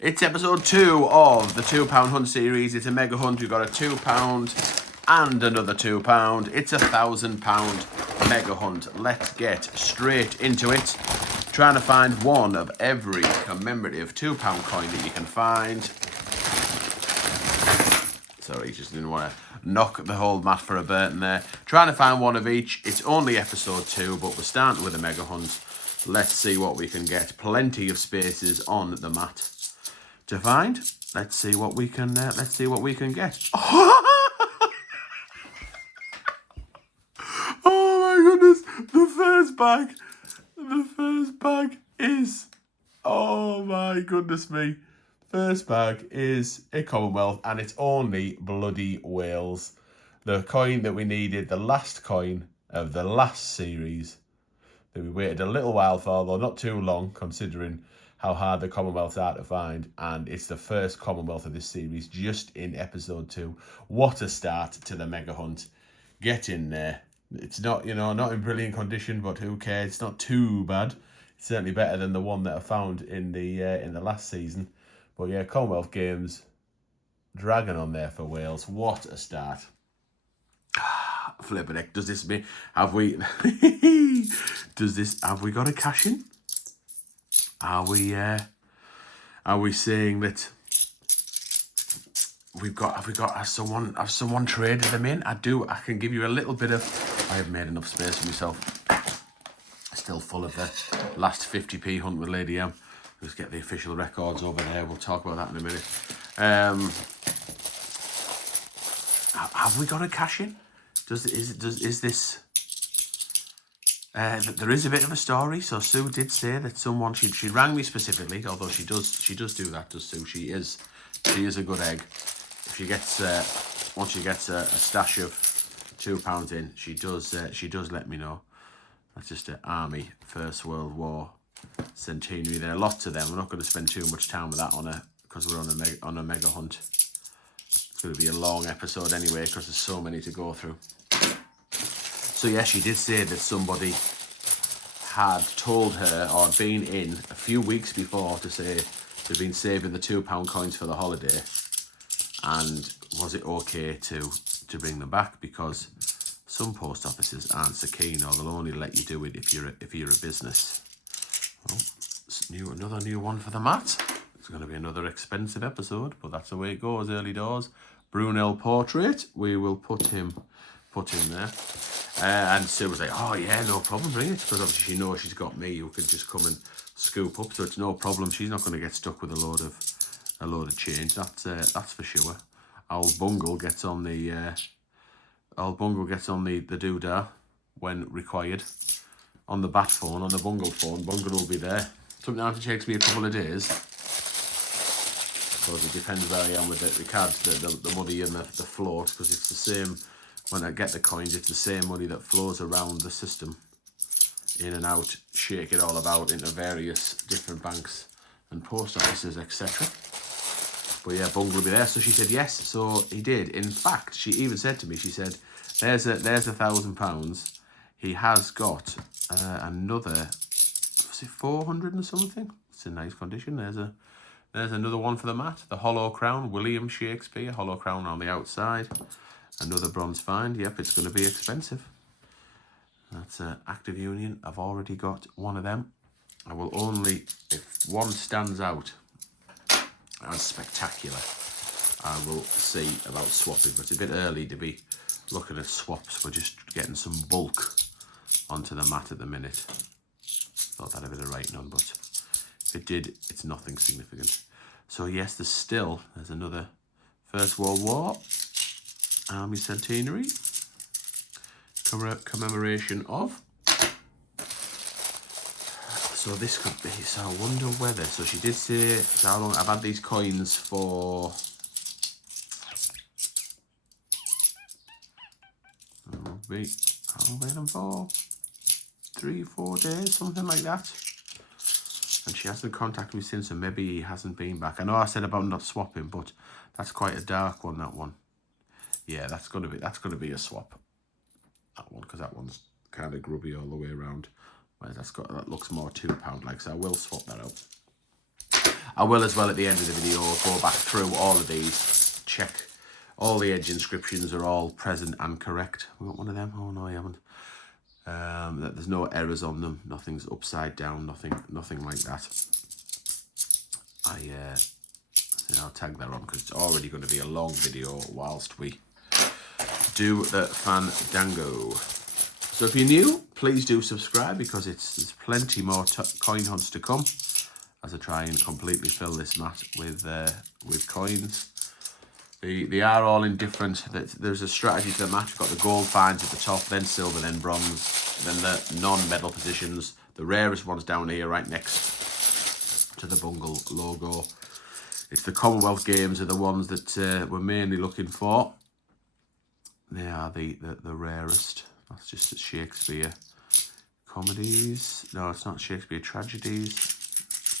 It's episode 2 of the £2 Hunt series. It's a mega hunt. We've got a £2 and another £2. It's a £1,000 mega hunt. Let's get straight into it. Trying to find one of every commemorative £2 coin that you can find. Sorry, just didn't want to knock the whole mat for a Burton there. Trying to find one of each. It's only episode 2, but we're starting with a mega hunt. Let's see what we can get. Plenty of spaces on the mat to find. Let's see what we can. Get. Oh my goodness! The first bag is. Oh my goodness me! First bag is a Commonwealth, and it's only bloody Wales. The coin that we needed, the last coin of the last series that we waited a little while for, although not too long, considering how hard the Commonwealths are to find, and it's the first Commonwealth of this series, just in episode 2. What a start to the mega hunt. Get in there. It's not, not in brilliant condition, but who cares? It's not too bad. It's certainly better than the one that I found in the last season. But yeah, Commonwealth Games, dragging on there for Wales. What a start. Flippin' heck, does this mean, have we got a cash in? Are we saying that have someone traded them in? I can give you a little bit of, I have made enough space for myself. Still full of the last 50p hunt with Lady M. Let's get the official records over there. We'll talk about that in a minute. Have we got a cash in? Is this? There is a bit of a story. So Sue did say that someone she rang me specifically, although she does do that. Does Sue? She is a good egg. If she gets once she gets a stash of £2 in, she does let me know. That's just an Army First World War centenary. There are lots of them. We're not going to spend too much time with that because we're on a mega hunt. It's going to be a long episode anyway because there's so many to go through. So yeah, she did say that somebody had told her or been in a few weeks before to say they've been saving the £2 coins for the holiday, and was it okay to bring them back, because some post offices aren't so keen, or they'll only let you do it if you're a business. Well, another new one for the mat. It's going to be another expensive episode, but that's the way it goes early doors. Brunel portrait. We will put him there. And Sue was like, "Oh yeah, no problem, bring it," because obviously she knows she's got me who can just come and scoop up, so it's no problem. She's not going to get stuck with a load of change. That's for sure. Old Bungle gets on the doodah when required. On the bat phone, on the Bungle phone, Bungle will be there. Sometimes it takes me a couple of days, because it depends where I am with the cards, the money and the float, because it's the same. When I get the coins, it's the same money that flows around the system, in and out, shake it all about into various different banks and post offices, etc. But yeah, Bungle will be there. So she said yes. So he did. In fact, she even said to me, she said, "There's £1,000. He has got another. Was it 400 and something? It's in nice condition. There's another one for the mat. The Hollow Crown, William Shakespeare, Hollow Crown on the outside. Another bronze find. Yep, it's going to be expensive. That's Active Union. I've already got one of them. I will only, if one stands out as spectacular, I will see about swapping. But it's a bit early to be looking at swaps. We're just getting some bulk onto the mat at the minute. Thought that'd be the right none, but if it did, it's nothing significant. So yes, there's another First World War Army centenary commemoration of. So this could be. So I wonder whether. So she did say how long I've had these coins for. I'll wait them for 3-4 days, something like that. And she hasn't contacted me since, and maybe he hasn't been back. I know I said about not swapping, but that's quite a dark one. That one. Yeah, that's gonna be a swap. That one, because that one's kind of grubby all the way around. Whereas that looks more £2 like, so I will swap that out. I will as well at the end of the video go back through all of these, check all the edge inscriptions are all present and correct. We got one of them? Oh no, I haven't. That there's no errors on them, nothing's upside down, nothing like that. I'll tag that on because it's already going to be a long video whilst we do the Fandango. So if you're new, please do subscribe because there's plenty more coin hunts to come as I try and completely fill this mat with coins. They are all in different. There's a strategy to the match. You've got the gold finds at the top, then silver, then bronze, then the non-medal positions. The rarest ones down here, right next to the Bungle logo. It's the Commonwealth Games are the ones that we're mainly looking for. They are the rarest. That's just the Shakespeare comedies. No, it's not Shakespeare tragedies.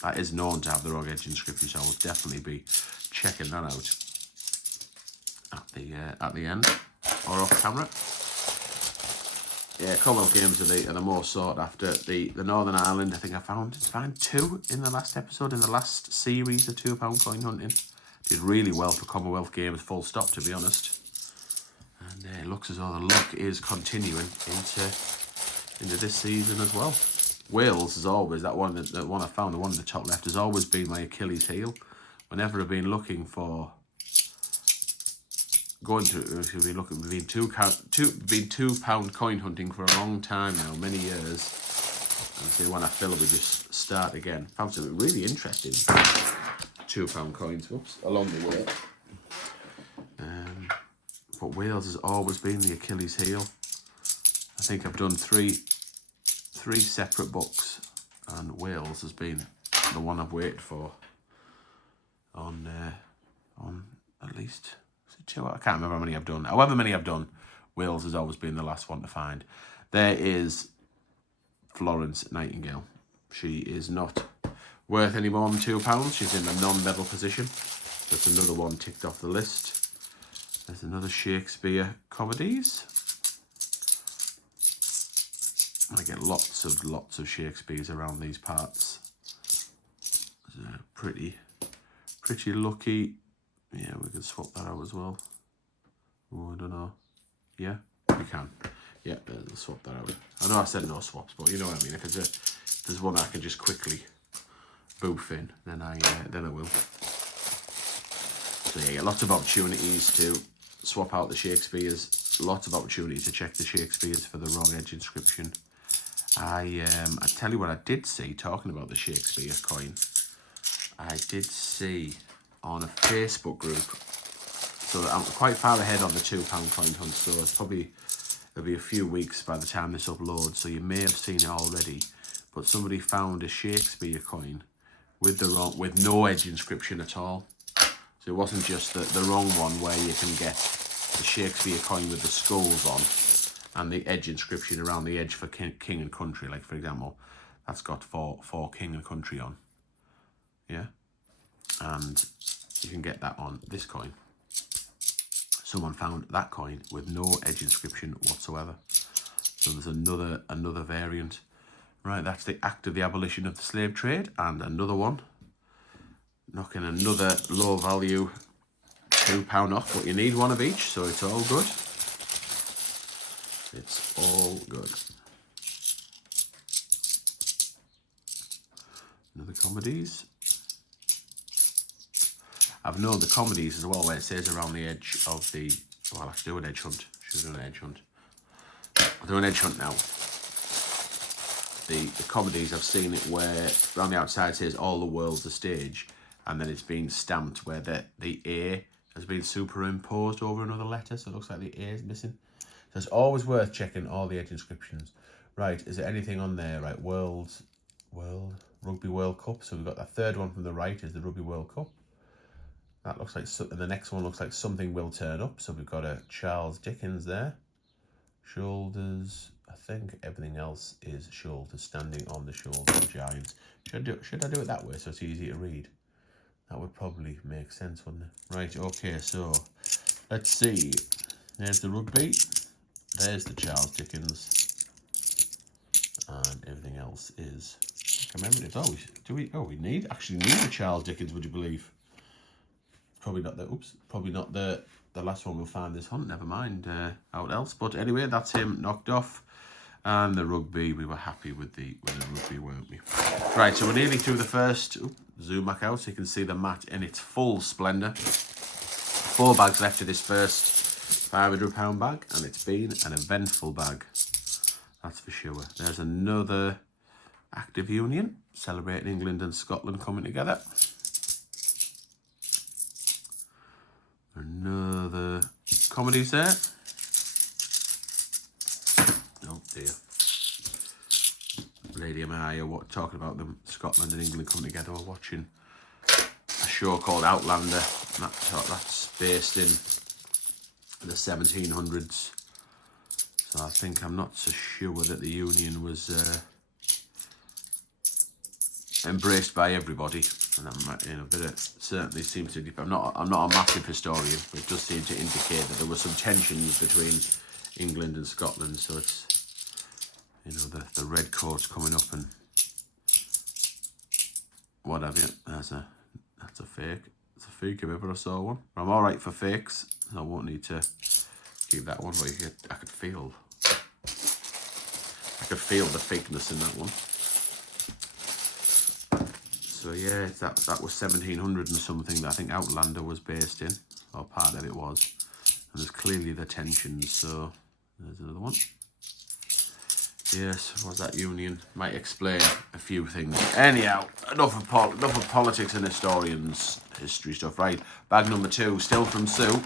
That is known to have the wrong edge inscription, so I will definitely be checking that out at the end or off camera. Yeah, Commonwealth Games are the most sought after. The Northern Ireland, I think I found two in the last episode, in the last series of £2 coin hunting. Did really well for Commonwealth Games, full stop, to be honest. And it looks as though the luck is continuing into this season as well. Wales is always that one I found, the one in the top left, has always been my Achilles heel. Whenever I've been looking for we've been £2 coin hunting for a long time now, many years. And see, when I fill it, we just start again. Found something really interesting. £2 coins, along the way. But Wales has always been the Achilles heel. I think I've done three separate books, and Wales has been the one I've waited for. On at least. I can't remember how many I've done. However many I've done, Wales has always been the last one to find. There is Florence Nightingale. She is not worth any more than £2. She's in the non-medal position. That's another one ticked off the list. There's another Shakespeare comedies. I get lots of Shakespeares around these parts. Pretty lucky. Yeah, we can swap that out as well. Oh, I don't know. Yeah, we can. Yeah, let's swap that out. I know I said no swaps, but you know what I mean. If there's one I can just quickly boof in, then I will. So yeah, you get lots of opportunities to swap out the Shakespeares. Lots of opportunities to check the Shakespeares for the wrong edge inscription. I tell you what I did see, talking about the Shakespeare coin. I did see on a Facebook group, so I'm quite far ahead on the £2 coin hunt, so it'll be a few weeks by the time this uploads, so you may have seen it already, but somebody found a Shakespeare coin with no edge inscription at all. So it wasn't just the wrong one where you can get the Shakespeare coin with the skulls on and the edge inscription around the edge for king and country, like for example, that's got for king and country on. Yeah, and you can get that on this coin. Someone found that coin with no edge inscription whatsoever. So there's another variant. Right, that's the act of the abolition of the slave trade, and another one. Knocking another low value £2 off, but you need one of each, so it's all good. It's all good. Another comedies. I've known the comedies as well, where it says around the edge of the... Well, I'll have to do an edge hunt. Should do an edge hunt. I'll do an edge hunt now. The comedies, I've seen it where around the outside it says all the world's a stage, and then it's been stamped where the A has been superimposed over another letter, so it looks like the A is missing. So it's always worth checking all the edge inscriptions. Right, is there anything on there? Right, Rugby World Cup. So we've got the third one from the right is the Rugby World Cup. That looks like, and the next one looks like something will turn up. So we've got a Charles Dickens there. Shoulders. I think everything else is shoulders, standing on the shoulders of giants. Should I do it that way so it's easy to read? That would probably make sense, wouldn't it? Right, okay, so let's see. There's the rugby. There's the Charles Dickens. And everything else is commemorative. Oh, we actually need a Charles Dickens, would you believe? Probably not the last one we'll find this hunt, never mind out else. But anyway, that's him knocked off. And the rugby, we were happy with the rugby, weren't we? Right, so we're nearly through the first. Zoom back out so you can see the mat in its full splendour. 4 bags left of this first £500 bag, and it's been an eventful bag. That's for sure. There's another Active Union, celebrating England and Scotland coming together. Another comedies there. Oh dear. Lady and I are talking about them, Scotland and England coming together. We're watching a show called Outlander. That's based in the 1700s. So I think I'm not so sure that the Union was embraced by everybody. And certainly seems to. I'm not a massive historian, but it does seem to indicate that there were some tensions between England and Scotland. So it's, the red coats coming up and what have you. That's a fake. It's a fake if ever I saw one. But I'm all right for fakes. So I won't need to keep that one. But I could feel the fakeness in that one. So yeah, that was 1700 and something that I think Outlander was based in, or part of it was. And there's clearly the tensions. So there's another one. Yes, was that Union? Might explain a few things. Anyhow, enough of politics and historians, history stuff. Right, bag number 2, still from Sue.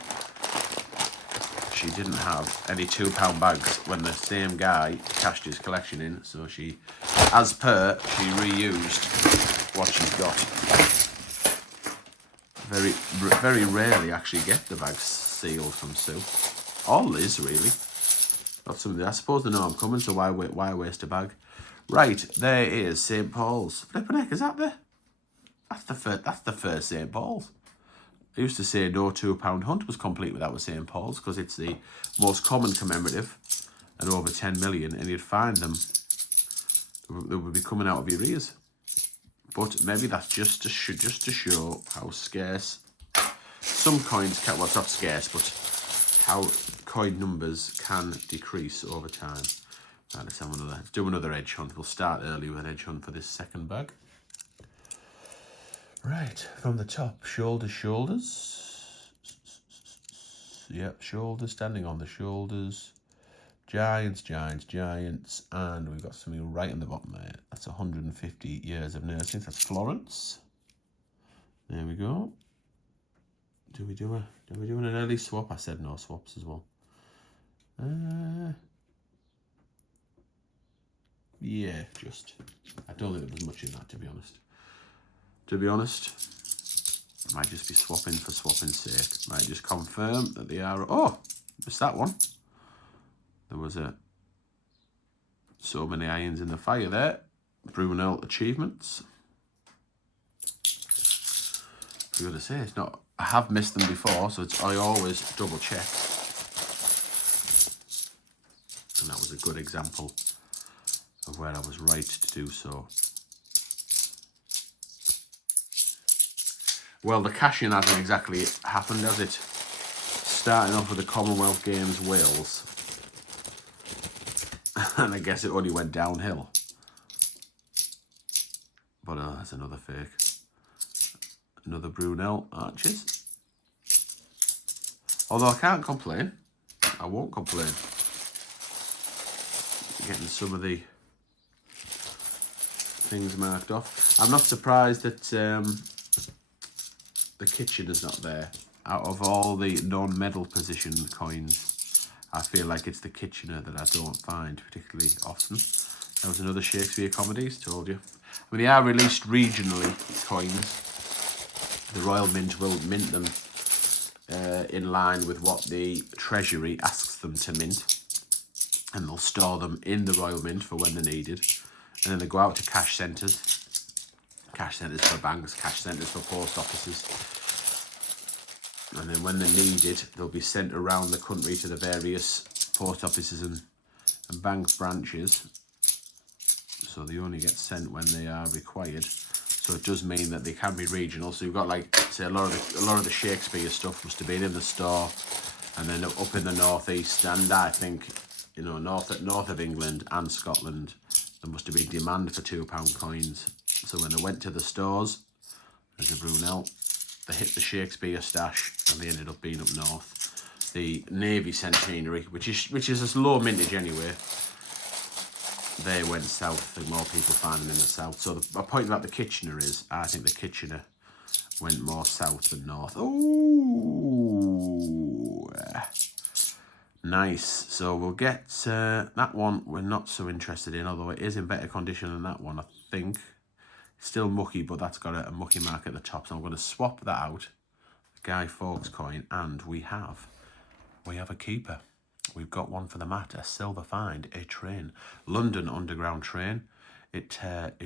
She didn't have any £2 bags when the same guy cashed his collection in, so she reused what she's got. Very rarely actually get the bags sealed from Sue. Or Liz, really. Not something. I suppose they know I'm coming, so why waste a bag? Right, there is St. Paul's. Flippin' heck, is that the? That's the first St. Paul's. I used to say no £2 hunt was complete without a St. Paul's because it's the most common commemorative and over 10 million, and you'd find them. They would be coming out of your ears. But maybe that's just to show how scarce some coins can. Well, it's not scarce, but how coin numbers can decrease over time. Right, let's do another edge hunt. We'll start early with an edge hunt for this second bag. Right, from the top, shoulders. Yep, shoulders, standing on the shoulders. Giants, and we've got something right in the bottom there. That's 150 years of nursing. That's Florence. There we go. Do we do an early swap? I said no swaps as well. Yeah, I don't think there was much in that, to be honest. I might just be swapping for swapping's sake. Might just confirm that they are. Oh, missed that one. There was so many irons in the fire there. Brunel achievements. I'm going to say it's not. I have missed them before, so I always double check. And that was a good example of where I was right to do so. Well, the cash-in hasn't exactly happened, has it? Starting off with the Commonwealth Games Wales. And I guess it only went downhill. But that's another fake. Another Brunel Arches. Although I can't complain. I won't complain. Getting some of the things marked off. I'm not surprised that the kitchen is not there. Out of all the non-medal position coins, I feel like it's the Kitchener that I don't find particularly often. That was another Shakespeare comedies, told you. I mean, they are released regionally, coins. The Royal Mint will mint them in line with what the Treasury asks them to mint. And they'll store them in the Royal Mint for when they're needed. And then they go out to cash centres. Cash centres for banks, cash centres for post offices. And then when they're needed, they'll be sent around the country to the various post offices and bank branches. so they only get sent when they are required. So it does mean that they can be regional. So you've got, like, say, a lot of the Shakespeare stuff must have been in the store, and then up in the northeast, and I think, you know, north of England and Scotland, there must have been demand for £2 coins. So when they went to the stores, there's a Brunel, they hit the Shakespeare stash, and they ended up being up north. The Navy Centenary, which is a low mintage anyway, they went south, and more people find them in the south. So my point about the Kitchener is, I think the Kitchener went more south than north. Ooh, nice. So we'll get that one. We're not so interested in, although it is in better condition than that one, I think. Still mucky, but that's got a mucky mark at the top. So I'm going to swap that out, Guy Fawkes coin, and we have a keeper. We've got one for the mat, a silver find, a train, London Underground train. It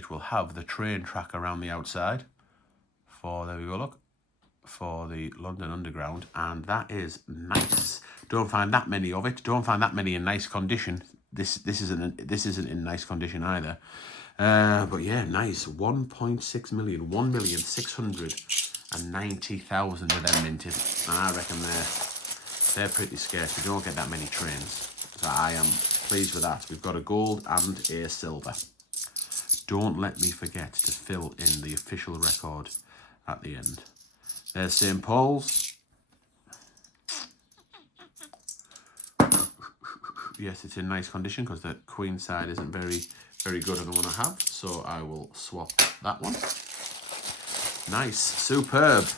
will have the train track around the outside there we go, look, for the London Underground, and that is nice. Don't find that many of it. Don't find that many in nice condition. This isn't in nice condition either. But yeah, nice. 1.6 million, 1,690,000 of them minted, and I reckon they're pretty scarce. We don't get that many trains, so I am pleased with that. We've got a gold and a silver. Don't let me forget to fill in the official record at the end. There's St. Paul's. Yes, it's in nice condition because the queen side isn't very good on the one I have, so I will swap that one. Nice, superb,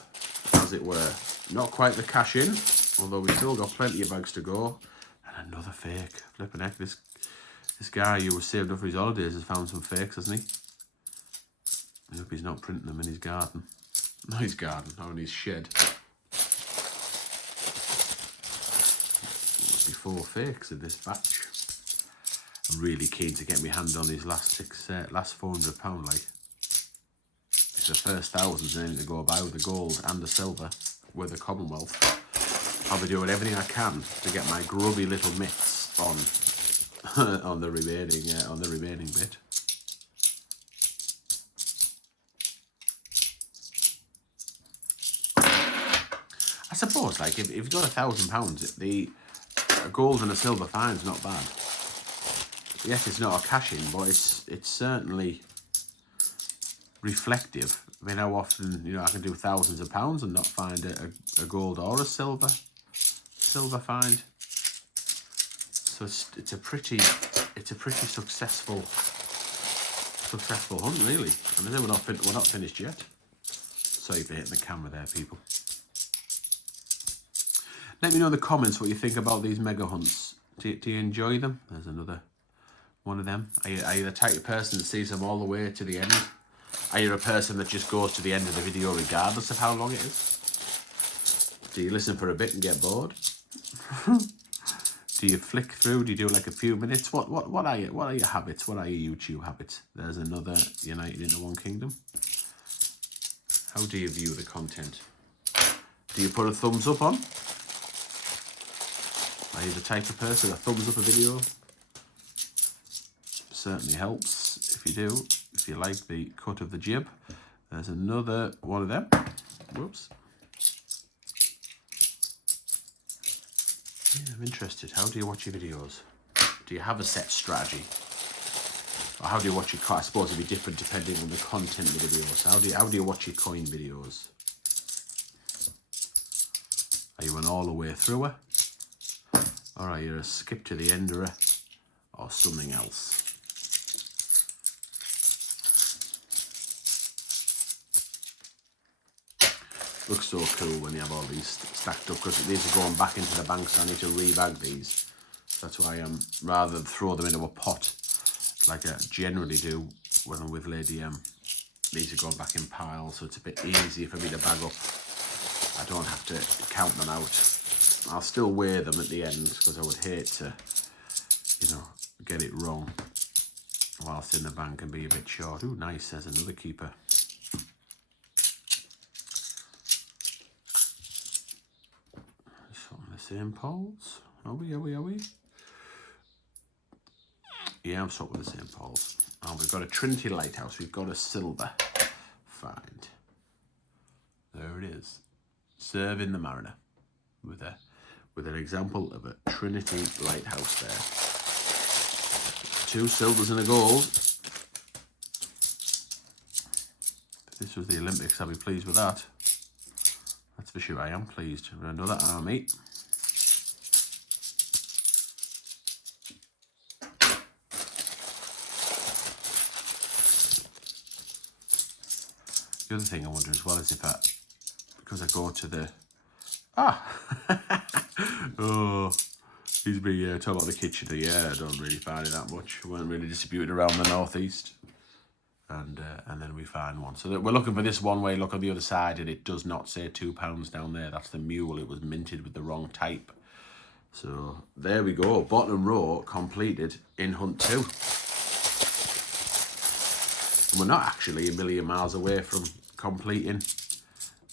as it were. Not quite the cash in, although we've still got plenty of bags to go. And another fake. Flipping heck, this guy who was saved up for his holidays has found some fakes, hasn't he? I hope he's not printing them in his garden. Not his garden, or in his shed. Must be 4 fakes in this batch. I'm really keen to get my hand on these last £400, like. It's the first thousands in to go by with the gold and the silver with the Commonwealth. I'll be doing everything I can to get my grubby little mitts on on the remaining bit. I suppose, like, if you've got £1,000, a gold and a silver fine's not bad. Yes, it's not a cash in, but it's certainly reflective. I mean, how often, you know, I can do thousands of pounds and not find a gold or a silver find. So it's a pretty successful hunt, really. And then we're not finished yet. Sorry for hitting the camera there, people. Let me know in the comments what you think about these mega hunts. Do you enjoy them? There's another one of them. Are you the type of person that sees them all the way to the end? Are you a person that just goes to the end of the video regardless of how long it is? Do you listen for a bit and get bored? Do you flick through? Do you do like a few minutes? What are your habits? What are your YouTube habits? There's another United into One Kingdom. How do you view the content? Do you put a thumbs up on? Are you the type of person that thumbs up a video? Certainly helps if you do. If you like the cut of the jib. There's another one of them. Whoops. Yeah, I'm interested. How do you watch your videos? Do you have a set strategy? Or how do you watch your coin? I suppose it'd be different depending on the content of the videos. How do you watch your coin videos? Are you an all the way througher? Or are you a skip to the enderer? Or something else? Looks so cool when you have all these stacked up, because these are going back into the bank, so I need to rebag these. That's why I'm, rather than throw them into a pot like I generally do when I'm with Lady M, these are going back in piles, so it's a bit easier for me to bag up. I don't have to count them out. I'll still weigh them at the end, because I would hate to, you know, get it wrong whilst in the bank and be a bit short. Ooh, nice, there's another keeper. St. Paul's. Are we? Yeah, I'm stuck with the St. Paul's. I And we've got a Trinity Lighthouse. We've got a silver find. There it is. Serving the Mariner with an example of a Trinity Lighthouse there. 2 silvers and a gold. If this was the Olympics, I'd be pleased with that. That's for sure. I am pleased. Another army. The other thing I wonder as well is if because I go to the... oh, he's been talking about the kitchen. Yeah, I don't really find it that much. We weren't really distributed around the northeast. And then we find one. So we're looking for this one-way look on the other side, and it does not say £2 down there. That's the mule. It was minted with the wrong type. So there we go. Bottom row completed in Hunt 2. And we're not actually a million miles away from completing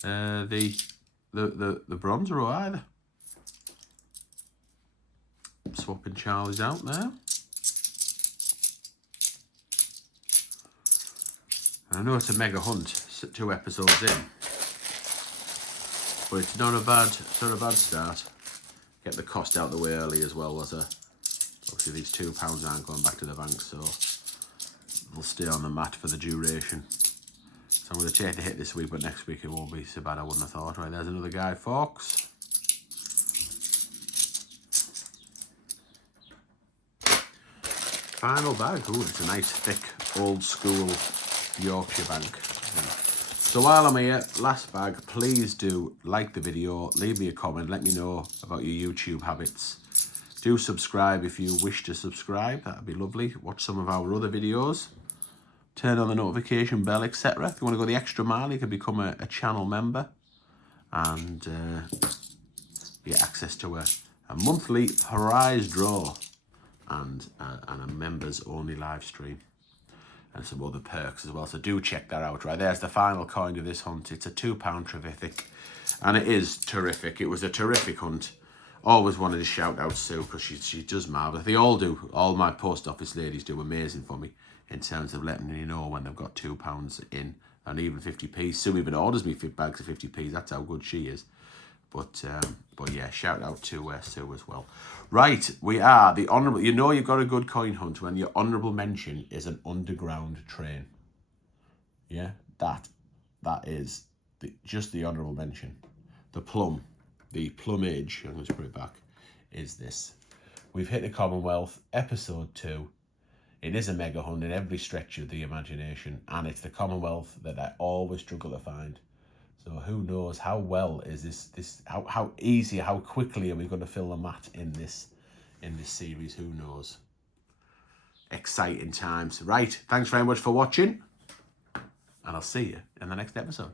the bronze row either. Swapping Charlie's out there. I know it's a mega hunt, 2 episodes in, but it's not a bad start. Get the cost out of the way early as well, was there? Obviously these £2 aren't going back to the bank, so they'll stay on the mat for the duration. So I'm going to take the hit this week, but next week it won't be so bad, I wouldn't have thought. Right, there's another Guy Fawkes. Final bag. Ooh, it's a nice thick old school Yorkshire bank. So while I'm here, last bag, please do like the video, leave me a comment, let me know about your YouTube habits. Do subscribe if you wish to subscribe, that'd be lovely. Watch some of our other videos. Turn on the notification bell, etc. If you want to go the extra mile, you can become a channel member and get access to a monthly prize draw and a members only live stream and some other perks as well. So do check that out. Right, there's the final coin of this hunt. It's a £2 Trevific, and it is terrific. It was a terrific hunt. Always wanted to shout out Sue because she does marvellous. They all do. All my post office ladies do amazing for me in terms of letting me know when they've got £2 in, and even 50p. Sue even orders me bags of 50p's. That's how good she is. But yeah, shout out to Sue as well. Right, we are the honourable. You know you've got a good coin hunt when your honourable mention is an underground train. Yeah, that is just the honourable mention. The plumage, I'm going to put it back, is this. We've hit the Commonwealth, episode 2. It is a mega hunt in every stretch of the imagination, and it's the Commonwealth that I always struggle to find. So who knows how well is this how easy, how quickly are we going to fill the mat in this series? Who knows? Exciting times. Right, thanks very much for watching, and I'll see you in the next episode.